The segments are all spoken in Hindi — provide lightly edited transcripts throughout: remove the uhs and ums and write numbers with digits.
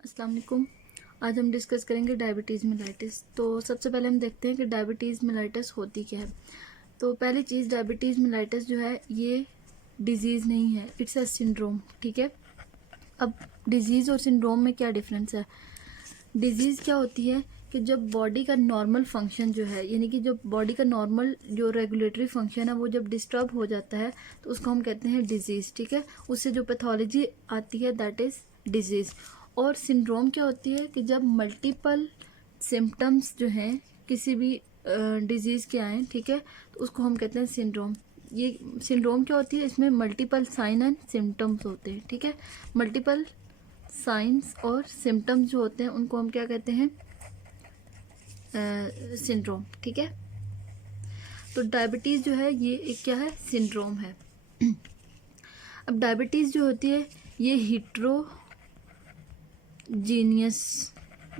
अस्सलाम वालेकुम। आज हम डिस्कस करेंगे डायबिटीज़ मेलाइटिस। तो सबसे पहले हम देखते हैं कि डायबिटीज़ मेलाइटिस होती क्या है। तो पहली चीज़, डायबिटीज़ मेलाइटिस जो है ये डिजीज़ नहीं है, इट्स अ सिंड्रोम। ठीक है। अब डिजीज़ और सिंड्रोम में क्या डिफरेंस है। डिजीज़ क्या होती है कि जब बॉडी का नॉर्मल फंक्शन जो है, यानी कि जब बॉडी का नॉर्मल जो रेगुलेटरी फंक्शन है वो जब डिस्टर्ब हो जाता है तो उसको हम कहते हैं डिजीज़। ठीक है। उससे जो पैथोलॉजी आती है दैट इज़ डिजीज़। और सिंड्रोम क्या होती है कि जब मल्टीपल सिम्टम्स जो हैं किसी भी डिजीज़ के आए, ठीक है, तो उसको हम कहते हैं सिंड्रोम। ये सिंड्रोम क्या होती है, इसमें मल्टीपल साइन एंड सिम्टम्स होते हैं। ठीक है। मल्टीपल साइंस और सिम्टम्स जो होते हैं उनको हम क्या कहते हैं, सिंड्रोम। ठीक है। तो डायबिटीज़ जो है ये एक क्या है, सिंड्रोम है। अब डायबिटीज़ जो होती है ये हीट्रोजीनियस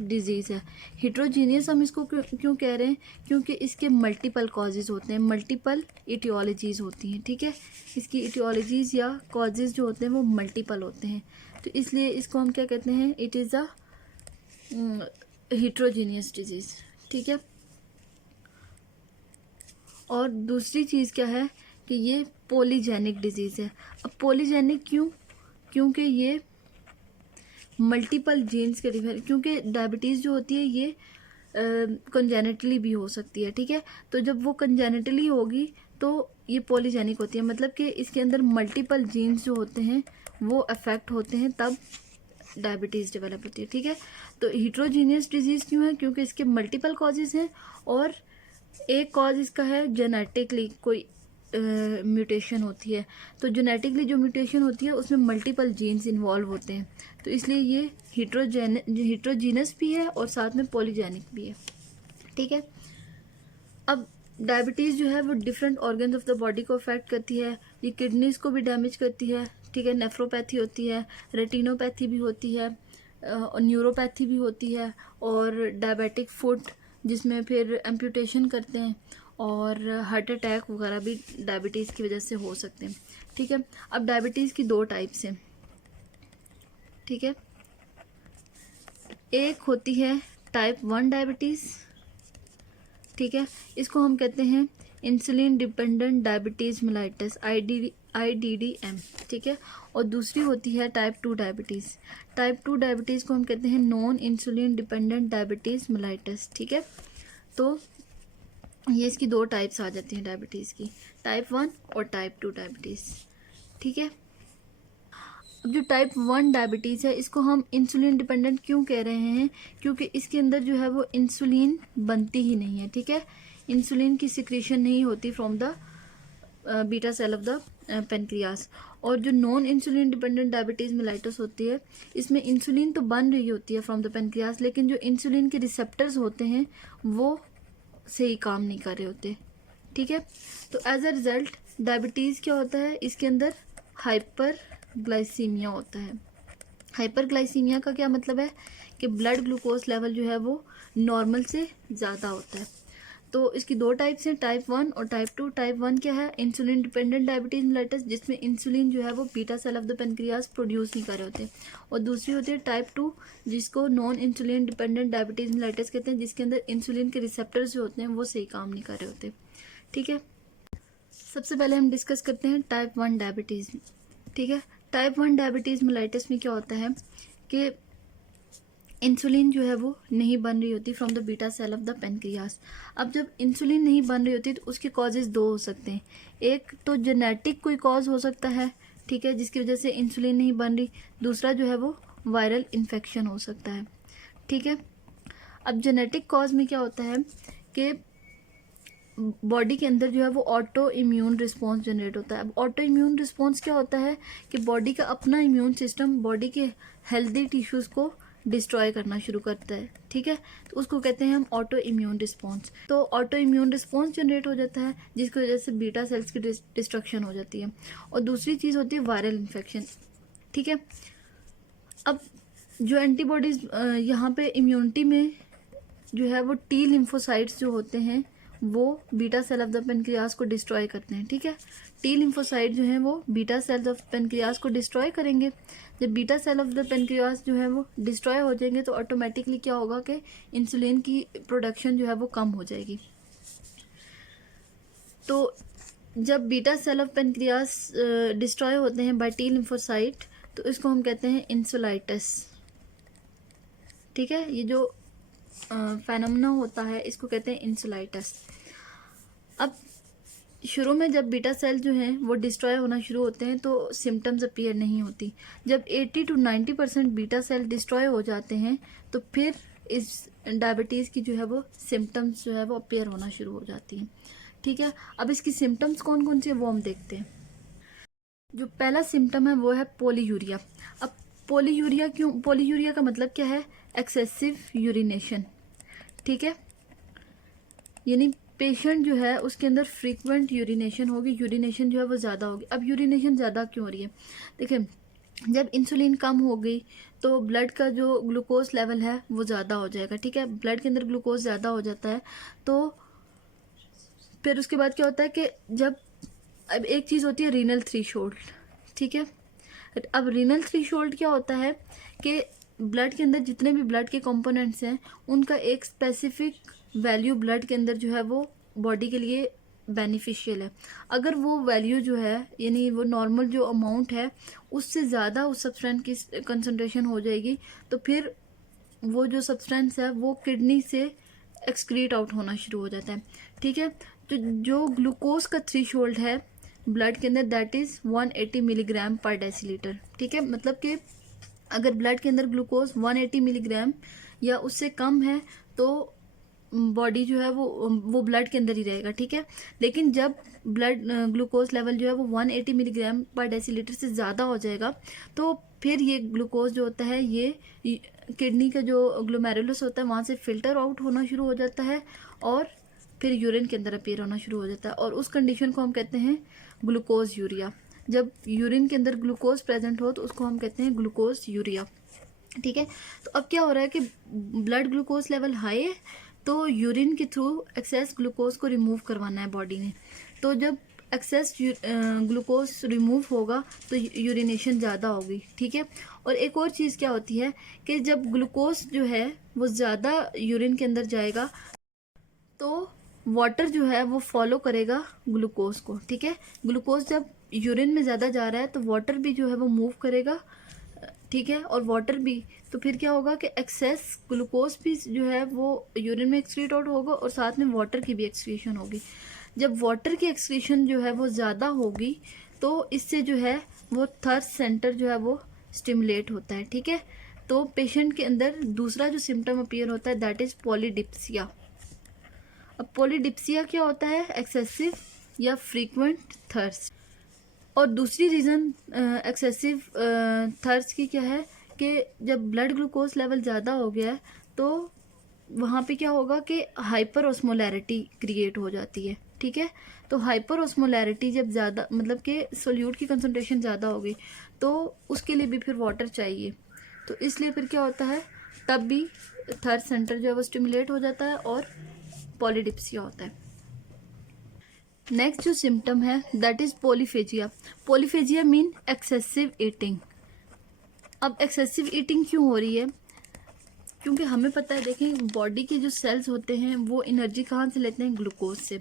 डिजीज़ है। हीट्रोजीनियस हम इसको क्यों कह रहे हैं, क्योंकि इसके मल्टीपल कॉजेज़ होते हैं, मल्टीपल इटियोलॉजीज़ होती हैं। ठीक है। इसकी इटियोलॉजीज़ या कॉजेज़ जो होते हैं वो मल्टीपल होते हैं, तो इसलिए इसको हम क्या कहते हैं, इट इज़ अ हीट्रोजीनियस डिजीज़। ठीक है। और दूसरी चीज़ क्या है कि ये पॉलीजेनिक डिजीज़ है। अब पॉलीजेनिक क्यों, क्योंकि ये मल्टीपल जीन्स के डिफर, क्योंकि डायबिटीज़ जो होती है ये कंजेनेटली भी हो सकती है। ठीक है। तो जब वो कंजेनेटली होगी तो ये पॉलीजेनिक होती है, मतलब कि इसके अंदर मल्टीपल जीन्स जो होते हैं वो अफेक्ट होते हैं, तब डायबिटीज़ डेवलप होती है। ठीक है। तो हीट्रोजीनियस डिजीज़ क्यों है, क्योंकि इसके मल्टीपल कॉजेज़ हैं और एक कॉज इसका है जेनेटिकली कोई म्यूटेशन होती है। तो जेनेटिकली जो म्यूटेशन होती है उसमें मल्टीपल जीन्स इन्वॉल्व होते हैं, तो इसलिए ये हीट्रोजीनस भी है और साथ में पॉलीजेनिक भी है। ठीक है। अब डायबिटीज़ जो है वो different organs of the body को अफेक्ट करती है। ये किडनीज को भी डैमेज करती है। ठीक है। नेफ्रोपैथी होती है, रेटिनोपैथी भी होती है, और न्यूरोपैथी भी होती है, और डायबिटिक फुट जिसमें फिर एम्पूटेशन करते हैं, और हार्ट अटैक वगैरह भी डायबिटीज़ की वजह से हो सकते हैं। ठीक है। अब डायबिटीज़ की दो टाइप्स हैं। ठीक है। एक होती है टाइप 1 डायबिटीज़। ठीक है। इसको हम कहते हैं insulin dependent diabetes mellitus, IDDM। ठीक है। और दूसरी होती है टाइप 2 डायबिटीज़। टाइप 2 डायबिटीज़ को हम कहते हैं non insulin dependent diabetes mellitus. ठीक है। तो ये इसकी दो टाइप्स आ जाती हैं डायबिटीज़ की, टाइप 1 और टाइप 2 डायबिटीज़। ठीक है। अब जो टाइप 1 डायबिटीज़ है इसको हम इंसुलिन डिपेंडेंट क्यों कह रहे हैं, क्योंकि इसके अंदर जो है वो इंसुलिन बनती ही नहीं है। ठीक है। इंसुलिन की सिक्रीशन नहीं होती from the beta cell of the pancreas. और जो non insulin dependent diabetes mellitus होती है इसमें इंसुलिन तो बन रही होती है फ्रॉम द पेनक्रियास, लेकिन जो इंसुलिन के रिसेप्टर्स होते हैं वो सही काम नहीं कर रहे होते। ठीक है। तो एज अ रिजल्ट डायबिटीज़ क्या होता है, इसके अंदर हाइपर ग्लाइसीमिया होता है। हाइपर ग्लाइसीमिया का क्या मतलब है कि ब्लड ग्लूकोज लेवल जो है वो नॉर्मल से ज़्यादा होता है। तो इसकी दो टाइप्स हैं, टाइप 1 और टाइप 2। टाइप 1 क्या है, इंसुलिन डिपेंडेंट डायबिटीज मेलाइटिस, जिसमें इंसुलिन जो है वो beta cell of the pancreas produce नहीं कर रहे होते। और दूसरी होती है टाइप 2, जिसको non insulin dependent diabetes mellitus कहते हैं, जिसके अंदर इंसुलिन के रिसेप्टर्स जो होते हैं वो सही काम नहीं कर रहे होते। ठीक है। सबसे पहले हम डिस्कस करते हैं टाइप 1 डायबिटीज़। ठीक है। टाइप 1 डायबिटीज़ मेलाइटिस में क्या होता है कि इंसुलिन जो है वो नहीं बन रही होती from the beta cell of the pancreas. अब जब इंसुलिन नहीं बन रही होती तो उसके कॉजेज दो हो सकते हैं। एक तो जेनेटिक कोई कॉज हो सकता है, ठीक है, जिसकी वजह से इंसुलिन नहीं बन रही। दूसरा जो है वो वायरल इन्फेक्शन हो सकता है। ठीक है। अब जेनेटिक कॉज में क्या होता है कि बॉडी के अंदर जो है वो ऑटो इम्यून रिस्पॉन्स जनरेट होता है। अब ऑटो इम्यून रिस्पॉन्स क्या होता है कि बॉडी का अपना इम्यून सिस्टम बॉडी के हेल्दी टिश्यूज़ को डिस्ट्रॉय करना शुरू करता है। ठीक है। तो उसको कहते हैं हम ऑटो इम्यून रिस्पॉन्स। तो ऑटो इम्यून रिस्पॉन्स जनरेट हो जाता है जिसकी वजह से बीटा सेल्स की डिस्ट्रक्शन हो जाती है। और दूसरी चीज़ होती है वायरल इन्फेक्शन। ठीक है। अब जो एंटीबॉडीज़ यहाँ पे इम्यूनिटी में जो है वो टी लिम्फोसाइट्स जो होते हैं वो beta cell of the pancreas को डिस्ट्रॉय करते हैं, ठीक है। टी लिम्फोसाइट जो है वो बीटा सेल्स ऑफ पेनक्रियास को डिस्ट्रॉय करेंगे। जब beta cell of the pancreas जो है वो डिस्ट्रॉय हो जाएंगे तो ऑटोमेटिकली क्या होगा कि इंसुलिन की प्रोडक्शन जो है वो कम हो जाएगी। तो जब beta cell of pancreas destroy होते हैं बाय टी लिम्फोसाइट तो इसको हम कहते हैं इंसुलाइटिस, ठीक है। ये जो फेनोमेना होता है इसको कहते हैं इंसुलाइटिस। अब शुरू में जब बीटा सेल जो हैं वो डिस्ट्रॉय होना शुरू होते हैं तो सिम्टम्स अपीयर नहीं होती। जब 80 to 90% बीटा सेल डिस्ट्रॉय हो जाते हैं तो फिर इस डायबिटीज़ की जो है वो सिम्टम्स जो है वो अपीयर होना शुरू हो जाती हैं, ठीक है। अब इसकी सिम्टम्स कौन कौन सी है वो हम देखते हैं। जो पहला सिम्टम है वो है पोलीयूरिया। अब पोलीयूरिया क्यों, पोलीयूरिया का मतलब क्या है, एक्सेसिव यूरिनेशन, ठीक है। यानी पेशेंट जो है उसके अंदर फ्रीक्वेंट यूरिनेशन होगी, यूरिनेशन जो है वो ज़्यादा होगी। अब यूरिनेशन ज़्यादा क्यों हो रही है, देखिए जब इंसुलिन कम हो गई तो ब्लड का जो ग्लूकोज लेवल है वो ज़्यादा हो जाएगा, ठीक है। ब्लड के अंदर ग्लूकोज ज़्यादा हो जाता है तो फिर उसके बाद क्या होता है कि जब अब एक चीज़ होती है रीनल थ्रेशोल्ड, ठीक है। अब रीनल थ्रेशोल्ड क्या होता है कि ब्लड के अंदर जितने भी ब्लड के कंपोनेंट्स हैं उनका एक स्पेसिफिक वैल्यू ब्लड के अंदर जो है वो बॉडी के लिए बेनिफिशियल है। अगर वो वैल्यू जो है यानी वो नॉर्मल जो अमाउंट है उससे ज़्यादा उस सब्सटेंस की कंसंट्रेशन हो जाएगी तो फिर वो जो सब्सटेंस है वो किडनी से एक्सक्रीट आउट होना शुरू हो जाता है, ठीक है। तो जो ग्लूकोज का थ्रेशोल्ड है ब्लड के अंदर दैट इज़ 180 मिलीग्राम पर डेसीलीटर, ठीक है। मतलब कि अगर ब्लड के अंदर ग्लूकोज 180 मिलीग्राम या उससे कम है तो बॉडी जो है वो ब्लड के अंदर ही रहेगा, ठीक है। लेकिन जब ब्लड ग्लूकोज लेवल जो है वो 180 मिलीग्राम पर डेसीलीटर से ज़्यादा हो जाएगा तो फिर ये ग्लूकोज जो होता है ये किडनी का जो ग्लोमेरुलस होता है वहाँ से फिल्टर आउट होना शुरू हो जाता है और फिर यूरिन के अंदर अपीयर होना शुरू हो जाता है और उस कंडीशन को हम कहते हैं ग्लूकोज यूरिया। जब यूरिन के अंदर ग्लूकोज प्रेजेंट हो तो उसको हम कहते हैं ग्लूकोज यूरिया, ठीक है। तो अब क्या हो रहा है कि ब्लड ग्लूकोज लेवल हाई है तो यूरिन के थ्रू एक्सेस ग्लूकोज को रिमूव करवाना है बॉडी ने। तो जब एक्सेस ग्लूकोज रिमूव होगा तो यूरिनेशन ज़्यादा होगी, ठीक है। और एक और चीज़ क्या होती है कि जब ग्लूकोज जो है वो ज़्यादा यूरिन के अंदर जाएगा तो वाटर जो है वो फॉलो करेगा ग्लूकोज को, ठीक है। ग्लूकोज जब यूरिन में ज़्यादा जा रहा है तो वाटर भी जो है वो मूव करेगा, ठीक है। और वाटर भी तो फिर क्या होगा कि एक्सेस ग्लूकोज भी जो है वो यूरिन में एक्सक्रीट आउट होगा और साथ में वाटर की भी एक्सक्रीशन होगी। जब वाटर की एक्सक्रीशन जो है वो ज़्यादा होगी तो इससे जो है वो थर्स्ट सेंटर जो है वो स्टिमुलेट होता है, ठीक है। तो पेशेंट के अंदर दूसरा जो सिम्टम अपीयर होता है दैट इज़ पॉलीडिप्सिया। अब पॉलीडिप्सिया क्या होता है, एक्सेसिव या फ्रीक्वेंट थर्स्ट। और दूसरी रीज़न एक्सेसिव थर्स्ट की क्या है कि जब ब्लड ग्लूकोज लेवल ज़्यादा हो गया है तो वहाँ पे क्या होगा कि हाइपर ऑस्मोलैरिटी क्रिएट हो जाती है, ठीक है। तो हाइपर ऑस्मोलैरिटी जब ज़्यादा मतलब कि सोल्यूट की कंसंट्रेशन ज़्यादा होगी तो उसके लिए भी फिर वाटर चाहिए, तो इसलिए फिर क्या होता है तब भी थर्ड सेंटर जो है वो स्टिमुलेट हो जाता है और पॉलीडिप्सिया होता है। नेक्स्ट जो सिम्टम है that is polyphagia. Polyphagia mean excessive eating. अब एक्सेसिव ईटिंग क्यों हो रही है, क्योंकि हमें पता है देखें बॉडी के जो सेल्स होते हैं वो एनर्जी कहाँ से लेते हैं, ग्लूकोज से,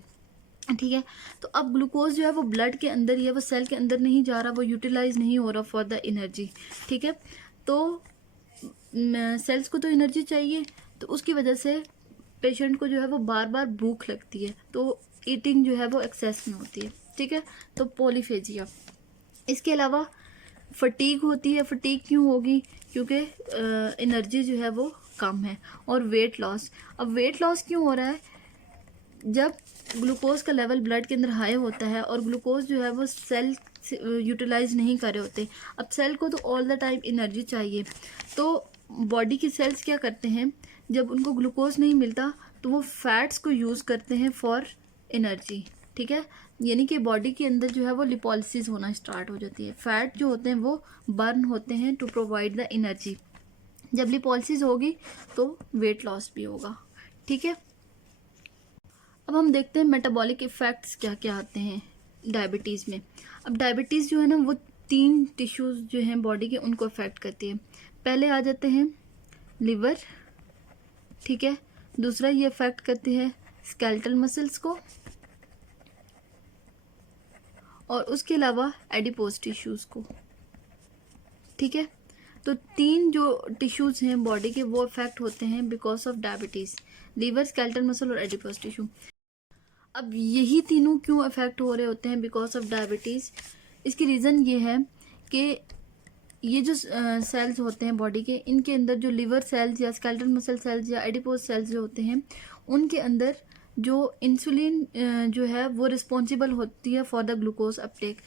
ठीक है। तो अब ग्लूकोज जो है वो ब्लड के अंदर ही है, वो सेल के अंदर नहीं जा रहा, वो यूटिलाइज नहीं हो रहा फॉर द एनर्जी, ठीक है। तो सेल्स को तो एनर्जी चाहिए तो उसकी वजह से पेशेंट को जो है वो बार बार भूख लगती है तो ईटिंग जो है वो एक्सेस में होती है, ठीक है। तो पॉलीफेजिया। इसके अलावा फटीग होती है। फटीग क्यों होगी, क्योंकि एनर्जी जो है वो कम है। और वेट लॉस। अब वेट लॉस क्यों हो रहा है, जब ग्लूकोज का लेवल ब्लड के अंदर हाई होता है और ग्लूकोज जो है वो सेल यूटिलाइज नहीं कर रहे होते। अब सेल को तो ऑल द टाइम एनर्जी चाहिए, तो बॉडी की सेल्स क्या करते हैं, जब उनको ग्लूकोज नहीं मिलता तो वो फैट्स को यूज़ करते हैं फॉर एनर्जी, ठीक है। यानी कि बॉडी के अंदर जो है वो लिपोलिसिस होना स्टार्ट हो जाती है। फैट जो होते हैं वो बर्न होते हैं टू प्रोवाइड द एनर्जी। जब लिपोलिसिस होगी तो वेट लॉस भी होगा, ठीक है। अब हम देखते हैं मेटाबॉलिक इफ़ेक्ट्स क्या क्या आते हैं डायबिटीज़ में। अब डायबिटीज़ जो है ना वो 3 टिश्यूज़ जो हैं बॉडी के उनको अफेक्ट करती है। पहले आ जाते हैं लिवर, ठीक है। दूसरा ये अफेक्ट करती है स्केलेटल मसल्स को, और उसके अलावा एडिपोज टिश्यूज़ को, ठीक है। तो 3 जो टिश्यूज़ हैं बॉडी के वो अफेक्ट होते हैं because of diabetes, liver, skeletal muscle और एडिपोज टिश्यू। अब यही तीनों क्यों अफेक्ट हो रहे होते हैं बिकॉज ऑफ डायबिटीज़? इसकी रीज़न ये है कि ये जो सेल्स होते हैं बॉडी के, इनके अंदर जो लिवर सेल्स या स्केलेटल मसल सेल्स या एडिपोज सेल्स जो होते हैं, उनके अंदर जो इंसुलिन जो है वो रिस्पॉन्सिबल होती है फॉर द ग्लूकोज अपटेक।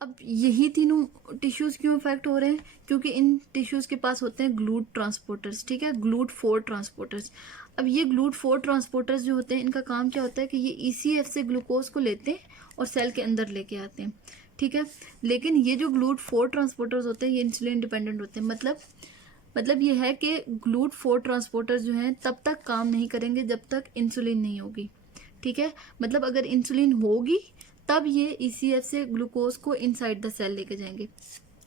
अब यही तीनों टिश्यूज़ क्यों अफेक्ट हो रहे हैं? क्योंकि इन टिश्यूज़ के पास होते हैं ग्लूट ट्रांसपोर्टर्स, ठीक है, GLUT4 ट्रांसपोर्टर्स। अब ये GLUT4 ट्रांसपोर्टर्स जो होते हैं, इनका काम क्या होता है कि ये ECF से ग्लूकोज को लेते हैं और सेल के अंदर लेके आते हैं, ठीक है। लेकिन ये जो GLUT4 ट्रांसपोर्टर्स होते हैं ये इंसुलिन डिपेंडेंट होते हैं। मतलब ये है कि GLUT4 ट्रांसपोर्टर्स जो हैं तब तक काम नहीं करेंगे जब तक इंसुलिन नहीं होगी, ठीक है। मतलब अगर इंसुलिन होगी तब ये ECF से ग्लूकोज को इनसाइड द सेल लेके जाएंगे।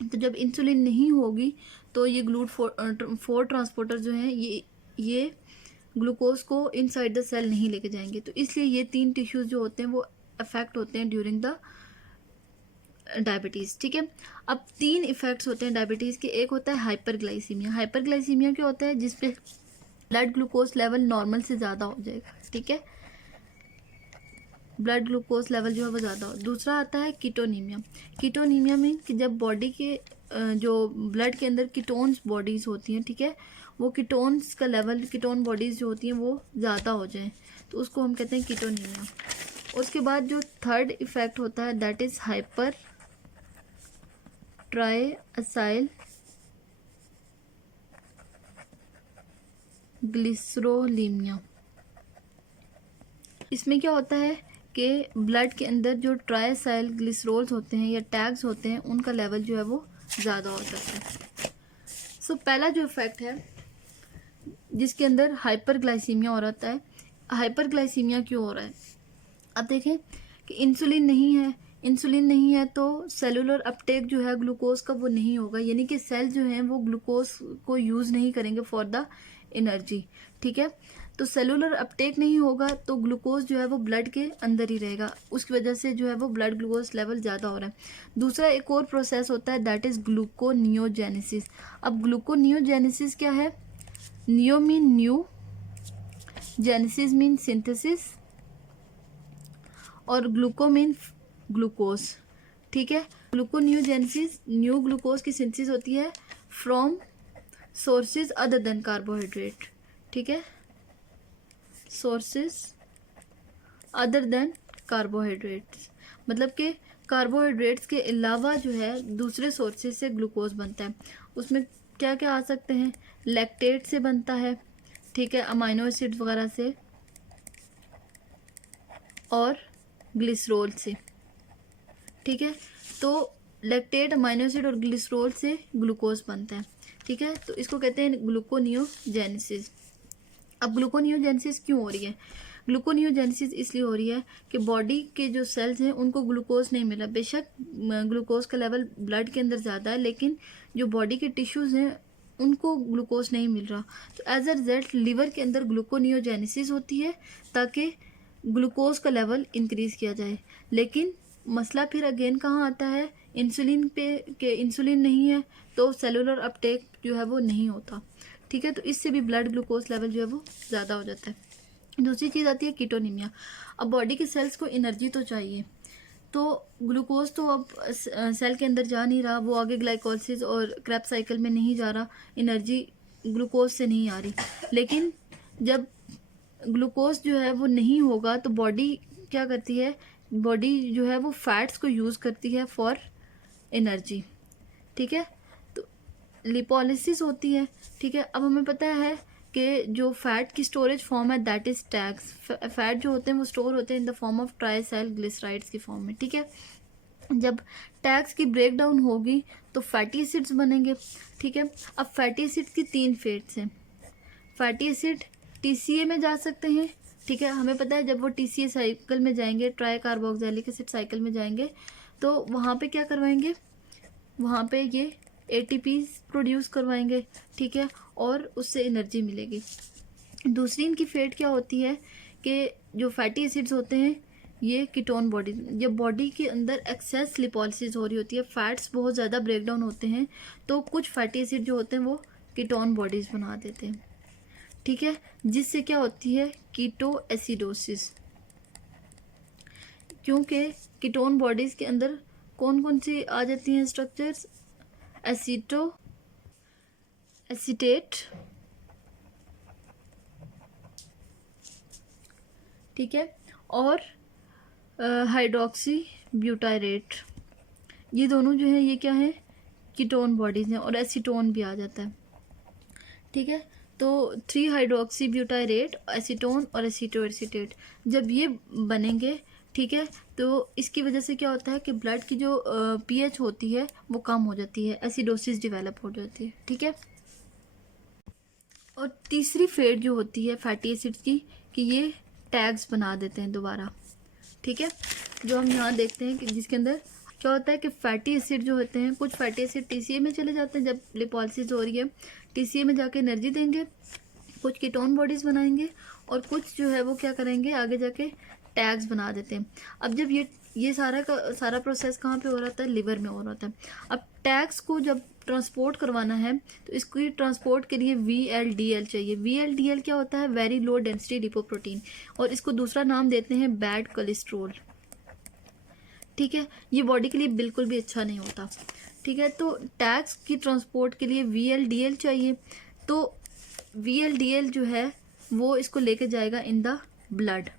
तो जब इंसुलिन नहीं होगी तो ये GLUT4 ट्रांसपोर्टर जो हैं ये ग्लूकोज को इनसाइड द सेल नहीं लेके जाएंगे। तो इसलिए ये 3 टिश्यूज जो होते हैं वो अफेक्ट होते हैं ड्यूरिंग द डायबिटीज़, ठीक है। अब 3 इफेक्ट्स होते हैं डायबिटीज़ के। एक होता है हाइपरग्लाइसीमिया। हाइपरग्लाइसीमिया क्या होता है? जिसपे ब्लड ग्लूकोज लेवल नॉर्मल से ज़्यादा हो जाएगा, ठीक है, ब्लड ग्लूकोज लेवल जो है वो ज़्यादा हो। दूसरा आता है कीटोनीमिया। कीटोनीमिया में कि जब बॉडी के जो ब्लड के अंदर कीटोन्स बॉडीज़ होती हैं, ठीक है, वो कीटोन्स का लेवल, कीटोन बॉडीज़ जो होती हैं वो ज़्यादा हो जाए, तो उसको हम कहते हैं कीटोनीमिया। उसके बाद जो थर्ड इफेक्ट होता है दैट इज़ हाइपर ट्राइएसाइल ग्लिसरोलीमिया। इसमें क्या होता है कि ब्लड के अंदर जो ट्राइएसाइल ग्लिसरोल्स होते हैं या टैग्स होते हैं उनका लेवल जो है वो ज़्यादा हो जाता है। सो पहला जो इफेक्ट है जिसके अंदर हाइपरग्लाइसीमिया हो रहा है। हाइपरग्लाइसीमिया क्यों हो रहा है? अब देखें कि इंसुलिन नहीं है तो सेलुलर अपटेक जो है ग्लूकोज का वो नहीं होगा, यानी कि सेल जो है वो ग्लूकोज को यूज़ नहीं करेंगे फॉर द एनर्जी, ठीक है। तो सेलुलर अपटेक नहीं होगा तो ग्लूकोज जो है वो ब्लड के अंदर ही रहेगा, उसकी वजह से जो है वो ब्लड ग्लूकोज लेवल ज़्यादा हो रहा है। दूसरा एक और प्रोसेस होता है दैट इज़ ग्लूकोनियोजेनेसिस। अब ग्लूकोनियोजेनेसिस क्या है? Neo mean new, genesis mean synthesis, और ग्लूको मीन ग्लूकोज, ठीक है। ग्लूकोनियोजेनेसिस, न्यू ग्लूकोज की सिंथेसिस होती है from sources other than carbohydrate, ठीक है, सोर्सेज अदर देन कार्बोहाइड्रेट्स। मतलब कि कार्बोहाइड्रेट्स के अलावा जो है दूसरे सोर्सेज से ग्लूकोज बनता है। उसमें क्या क्या आ सकते हैं? लैक्टेट से बनता है, ठीक है, अमाइनो एसिड्स वगैरह से, और ग्लिसरॉल से, ठीक है। तो लैक्टेट, अमाइनो एसिड और ग्लिसरॉल से ग्लूकोज बनता है, ठीक है। तो इसको कहते हैं ग्लूकोनियोजेनेसिस। अब ग्लूकोनियोजेनेसिस क्यों हो रही है? ग्लूकोनियोजेनेसिस इसलिए हो रही है कि बॉडी के जो सेल्स हैं उनको ग्लूकोज नहीं मिला। बेशक ग्लूकोज का लेवल ब्लड के अंदर ज़्यादा है, लेकिन जो बॉडी के टिश्यूज़ हैं उनको ग्लूकोज नहीं मिल रहा। तो एज अ रिजल्ट लिवर के अंदर ग्लूकोनियोजेनेसिस होती है ताकि ग्लूकोज का लेवल इंक्रीज़ किया जाए। लेकिन मसला फिर अगेन कहाँ आता है? इंसुलिन पे, के इंसुलिन नहीं है तो सेलुलर अपटेक जो है वो नहीं होता, ठीक है। तो इससे भी ब्लड ग्लूकोज लेवल जो है वो ज़्यादा हो जाता है। दूसरी चीज़ आती है कीटोनीमिया। अब बॉडी के सेल्स को एनर्जी तो चाहिए, तो ग्लूकोज तो अब सेल के अंदर जा नहीं रहा, वो आगे ग्लाइकोलिसिस और क्रेब्स साइकिल में नहीं जा रहा, एनर्जी ग्लूकोज से नहीं आ रही। लेकिन जब ग्लूकोज जो है वो नहीं होगा तो बॉडी क्या करती है? बॉडी जो है वो फैट्स को यूज़ करती है फॉर एनर्जी, ठीक है। तो लिपोलिसिस होती है, ठीक है। अब हमें पता है कि जो फैट की स्टोरेज फॉर्म है दैट इज टैग्स। फैट जो होते हैं वो स्टोर होते हैं in the form of triacyl glycerides की फॉर्म में, ठीक है। जब टैग्स की ब्रेक डाउन होगी तो फैटी एसिड्स बनेंगे, ठीक है। अब फैटी एसिड्स की 3 फेट्स हैं। फैटी एसिड TCA में जा सकते हैं, ठीक है, हमें पता है जब वो TCA साइकिल में जाएंगे, ट्राई कार्बोक्सिलिक एसिड साइकिल में जाएंगे, तो वहाँ पे क्या करवाएंगे, वहाँ पे ये ATP प्रोड्यूस करवाएंगे, ठीक है, और उससे एनर्जी मिलेगी। दूसरी इनकी फेट क्या होती है कि जो फैटी एसिड्स होते हैं ये कीटोन बॉडी, जब बॉडी के अंदर एक्सेस लिपोलिसिस हो रही होती है, फैट्स बहुत ज़्यादा ब्रेक डाउन होते हैं, तो कुछ फैटी एसिड जो होते हैं वो कीटोन बॉडीज़ बना देते हैं, ठीक है, जिससे क्या होती है कीटो एसिडोसिस। क्योंकि कीटोन बॉडीज़ के अंदर कौन कौन सी आ जाती हैं स्ट्रक्चर्स, एसीटो एसीटेट, ठीक है, और हाइड्रोक्सी ब्यूटायरेट, ये दोनों जो है ये क्या है कीटोन बॉडीज़ हैं, और एसीटोन भी आ जाता है, ठीक है। तो 3 हाइड्रोक्सी ब्यूटायरेट, एसीटोन और एसीटो एसीटेट जब ये बनेंगे, ठीक है, तो इसकी वजह से क्या होता है कि ब्लड की जो pH होती है वो कम हो जाती है, एसिडोसिस डेवलप हो जाती है, ठीक है। और तीसरी फेट जो होती है फैटी एसिड्स की कि ये टैग्स बना देते हैं दोबारा, ठीक है, जो हम यहाँ देखते हैं कि जिसके अंदर क्या होता है कि फैटी एसिड जो होते हैं, कुछ फैटी एसिड TCA में चले जाते हैं जब लिपोलिसिस हो रही है, TCA में जाके एनर्जी देंगे, कुछ कीटोन बॉडीज़ बनाएंगे, और कुछ जो है वो क्या करेंगे आगे जाके टैग्स बना देते हैं। अब जब ये सारा का सारा प्रोसेस कहाँ पे हो रहा था, लिवर में हो रहा था। अब टैग्स को जब ट्रांसपोर्ट करवाना है तो इसको ट्रांसपोर्ट के लिए VLDL चाहिए। VLDL क्या होता है, वेरी लो डेंसिटी लिपोप्रोटीन, और इसको दूसरा नाम देते हैं बैड कोलेस्ट्रोल, ठीक है, ये बॉडी के लिए बिल्कुल भी अच्छा नहीं होता, ठीक है। तो टैग्स की ट्रांसपोर्ट के लिए VLDL चाहिए, तो VLDL जो है वो इसको लेके जाएगा इन द ब्लड।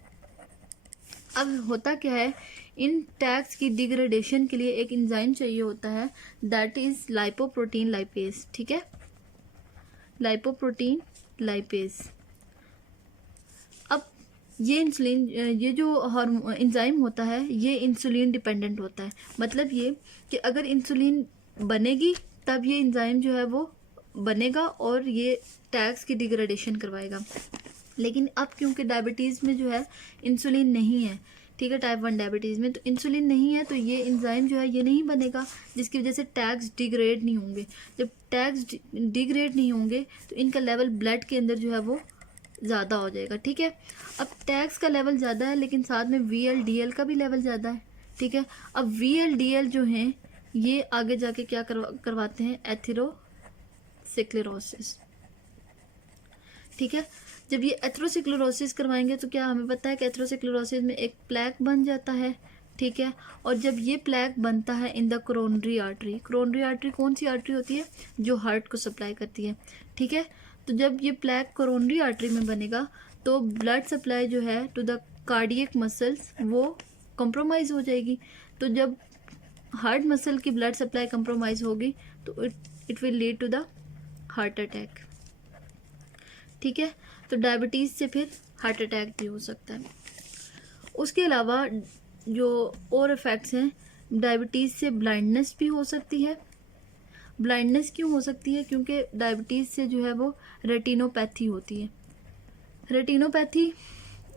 अब होता क्या है, इन टैग्स की डिग्रेडेशन के लिए एक एंजाइम चाहिए होता है, दैट इज लाइपोप्रोटीन लाइपेज, ठीक है, लाइपोप्रोटीन लाइपेज। अब ये इंसुलिन, ये जो एंजाइम होता है ये इंसुलिन डिपेंडेंट होता है, मतलब ये कि अगर इंसुलिन बनेगी तब ये एंजाइम जो है वो बनेगा और ये टैग्स की डिग्रेडेशन करवाएगा। लेकिन अब क्योंकि डायबिटीज़ में जो है इंसुलिन नहीं है, ठीक है, टाइप 1 डायबिटीज़ में तो इंसुलिन नहीं है, तो ये एंजाइम जो है ये नहीं बनेगा, जिसकी वजह से टैग्स डिग्रेड नहीं होंगे। जब टैग्स डिग्रेड नहीं होंगे तो इनका लेवल ब्लड के अंदर जो है वो ज़्यादा हो जाएगा, ठीक है। अब टैग्स का लेवल ज़्यादा है लेकिन साथ में VLDL का भी लेवल ज़्यादा है, ठीक है। अब VLDL जो हैं ये आगे जाके क्या करवाते हैं, एथेरोस्क्लेरोसिस, ठीक है। जब ये एथेरोस्क्लेरोसिस करवाएंगे तो क्या हमें पता है कि एथेरोस्क्लेरोसिस में एक प्लैक बन जाता है, ठीक है, और जब ये प्लैक बनता है in the coronary artery, coronary artery कौन सी आर्टरी होती है, जो हार्ट को सप्लाई करती है, ठीक है। तो जब ये प्लैक कोरोनरी आर्टरी में बनेगा तो ब्लड सप्लाई जो है टू द कार्डियक मसल्स वो कॉम्प्रोमाइज़ हो जाएगी। तो जब हार्ट मसल की ब्लड सप्लाई कॉम्प्रोमाइज़ होगी तो it will lead to the heart attack, ठीक है। तो डायबिटीज़ से फिर हार्ट अटैक भी हो सकता है। उसके अलावा जो और इफ़ेक्ट्स हैं, डायबिटीज़ से ब्लाइंडनेस भी हो सकती है। ब्लाइंडनेस क्यों हो सकती है, क्योंकि डायबिटीज़ से जो है वो रेटिनोपैथी होती है। रेटिनोपैथी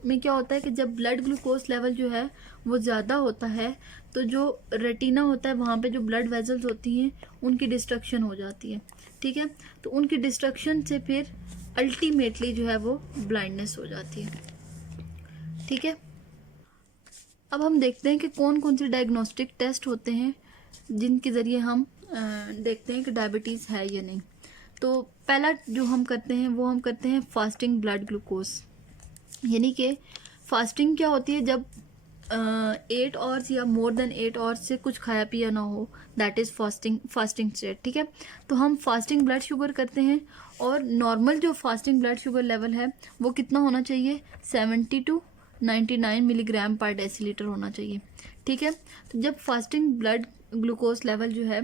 में क्या होता है कि जब ब्लड ग्लूकोज लेवल जो है वो ज़्यादा होता है तो जो रेटिना होता है वहाँ पे जो ब्लड वेजल्स होती हैं उनकी डिस्ट्रक्शन हो जाती है, ठीक है। तो उनकी डिस्ट्रक्शन से फिर अल्टीमेटली जो है वो ब्लाइंडनेस हो जाती है, ठीक है। अब हम देखते हैं कि कौन कौन से डायग्नोस्टिक टेस्ट होते हैं जिनके ज़रिए हम देखते हैं कि डायबिटीज़ है या नहीं। तो पहला जो हम करते हैं वो हम करते हैं फास्टिंग ब्लड ग्लूकोज, यानी कि फास्टिंग क्या होती है, जब 8 आवर्स या मोर देन 8 आवर्स से कुछ खाया पिया ना हो, दैट इज़ फास्टिंग स्टेट, ठीक है। तो हम फास्टिंग ब्लड शुगर करते हैं और नॉर्मल जो फास्टिंग ब्लड शुगर लेवल है वो कितना होना चाहिए, 70 to 99 मिलीग्राम पर डेसीलीटर होना चाहिए, ठीक है। तो जब फास्टिंग ब्लड ग्लूकोज लेवल जो है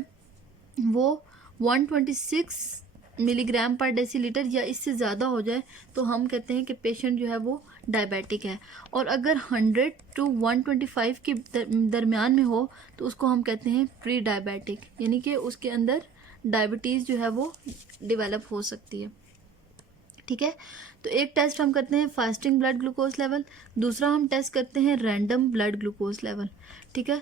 वो 126 मिलीग्राम पर डेसीलीटर या इससे ज़्यादा हो जाए तो हम कहते हैं कि पेशेंट जो है वो डायबिटिक है। और अगर 100 to 125 के दरमियान में हो तो उसको हम कहते हैं प्री डायबिटिक, यानी कि उसके अंदर डायबिटीज़ जो है वो डेवलप हो सकती है, ठीक है। तो एक टेस्ट हम करते हैं फास्टिंग ब्लड ग्लूकोज लेवल, दूसरा हम टेस्ट करते हैं रैंडम ब्लड ग्लूकोज लेवल। ठीक है।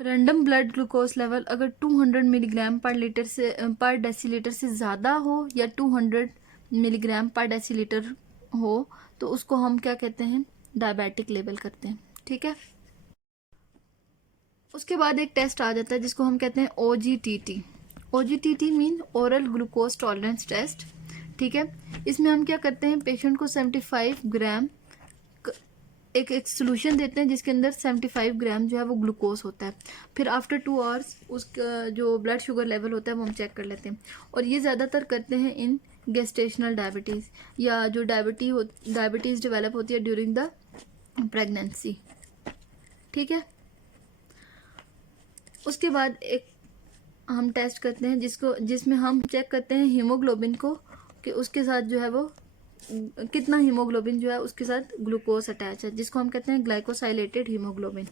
रैंडम ब्लड ग्लूकोज लेवल अगर 200 मिलीग्राम पर डेसीलीटर से ज़्यादा हो या 200 मिलीग्राम पर डेसीलीटर हो तो उसको हम क्या कहते हैं, डायबिटिक लेवल करते हैं। ठीक है। उसके बाद एक टेस्ट आ जाता है जिसको हम कहते हैं OGTT। OGTT mean oral glucose tolerance test. ठीक है। इसमें हम क्या करते हैं, पेशेंट को 75 ग्राम एक सोल्यूशन देते हैं जिसके अंदर 75 ग्राम जो है वो ग्लूकोज होता है। फिर आफ्टर 2 आवर्स उसका जो ब्लड शुगर लेवल होता है वो हम चेक कर लेते हैं। और ये ज़्यादातर करते हैं इन गेस्टेशनल डायबिटीज़ या जो डायबिटीज़ डेवलप होती है ड्यूरिंग द प्रेगनेंसी। ठीक है। उसके बाद एक हम टेस्ट करते हैं जिसमें हम चेक करते हैं हीमोग्लोबिन को कि उसके साथ जो है वो कितना हीमोग्लोबिन जो है उसके साथ ग्लूकोज अटैच है, जिसको हम कहते हैं ग्लाइकोसाइलेटेड हीमोग्लोबिन।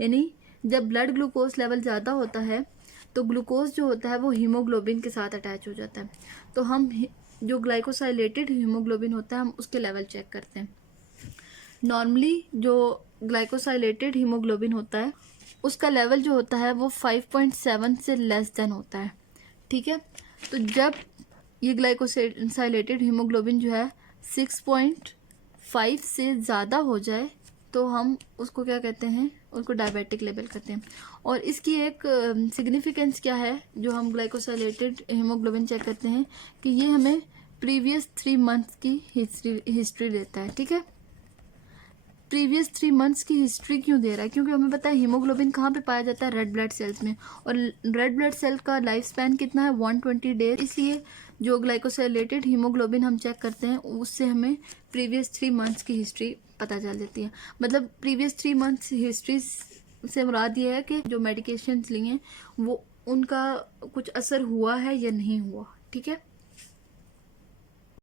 यानी जब ब्लड ग्लूकोज लेवल ज़्यादा होता है तो ग्लूकोज जो होता है वो हीमोग्लोबिन के साथ अटैच हो जाता है। तो हम जो ग्लाइकोसाइलेटेड हीमोग्लोबिन होता है हम उसके लेवल चेक करते हैं। नॉर्मली जो ग्लाइकोसाइलेटेड हीमोग्लोबिन होता है उसका लेवल जो होता है वो 5.7 से लेस देन होता है। ठीक है। तो जब ये ग्लाइकोसाइलेटेड हीमोग्लोबिन जो है 6.5 से ज़्यादा हो जाए तो हम उसको क्या कहते हैं, उसको डायबिटिक लेवल कहते हैं। और इसकी एक सिग्निफिकेंस क्या है जो हम ग्लाइकोसाइलेटेड हीमोग्लोबिन चेक करते हैं कि ये हमें प्रीवियस 3 मंथ्स की हिस्ट्री देता है। ठीक है। प्रीवियस 3 मंथ्स की हिस्ट्री क्यों दे रहा है, क्योंकि हमें पता है हीमोग्लोबिन कहाँ पे पाया जाता है, रेड ब्लड सेल्स में, और रेड ब्लड सेल का लाइफ स्पैन कितना है 120 डेज। इसलिए जो ग्लाइकोसाइलेटेड हीमोग्लोबिन हम चेक करते हैं उससे हमें प्रीवियस 3 मंथ्स की हिस्ट्री पता चल जाती है। मतलब प्रीवियस 3 मंथ्स हिस्ट्री से मुराद ये है कि जो मेडिकेशंस लिए हैं वो उनका कुछ असर हुआ है या नहीं हुआ। ठीक है।